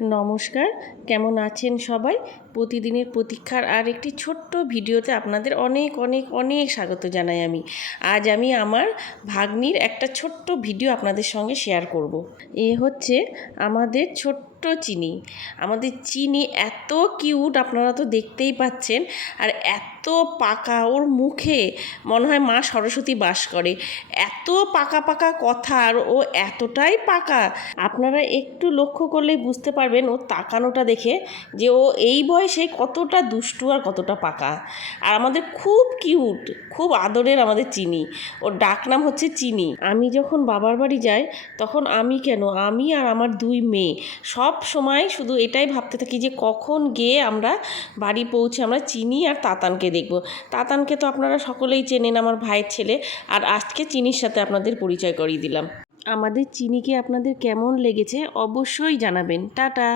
নমস্কার, কেমন আছেন সবাই? প্রতিদিনের প্রতীক্ষার আর একটি ছোট্ট ভিডিওতে আপনাদের অনেক অনেক অনেক স্বাগত জানাই আমি। আজ আমি আমার ভাগ্নির একটা ছোট্ট ভিডিও আপনাদের সঙ্গে শেয়ার করব। এ হচ্ছে আমাদের ছোট্ট চিনি। আমাদের চিনি এত কিউট, আপনারা তো দেখতেই পাচ্ছেন, আর এত পাকা, ওর মুখে মনে হয় মা সরস্বতী বাস করে। এত পাকা পাকা কথা, আর ও এতটাই পাকা, আপনারা একটু লক্ষ্য করলেই বুঝতে পারবেন ওর তাকানোটা দেখে যে ও এই বয়সে কতটা দুষ্টু আর কতটা পাকা। আর আমাদের খুব কিউট, খুব আদরের আমাদের চিনি। ওর ডাক নাম হচ্ছে চিনি। আমি যখন বাবার বাড়ি যাই তখন আমি আর আমার দুই মেয়ে সব সময় শুধু এটাই ভাবতে থাকি যে কখন গিয়ে আমরা বাড়ি পৌঁছে আমরা চিনি আর তাতানকে দেখব। তাতানকে তো আপনারা সকলেই চেনেন, আমার ভাইয়ের ছেলে। আর আজকে চিনির সাথে আপনাদের পরিচয় করিয়ে দিলাম। আমাদের চিনিকে আপনাদের কেমন লেগেছে অবশ্যই জানাবেন। টাটা।